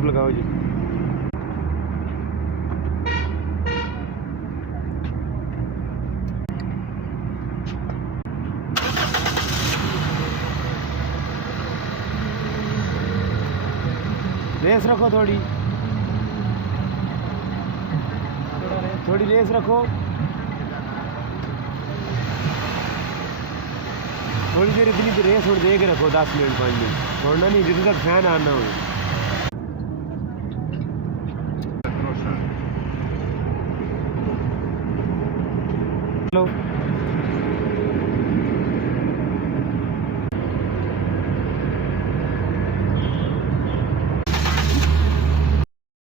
Gap लगाओ जी। Race रखो, थोड़ी थोड़ी रेस रखो, थोड़ी देर इतनी तो रेस थोड़ी दे के रखो, 10 मिनट 5 मिनट छोड़ना नहीं जितने तक फैन आना हो। हेलो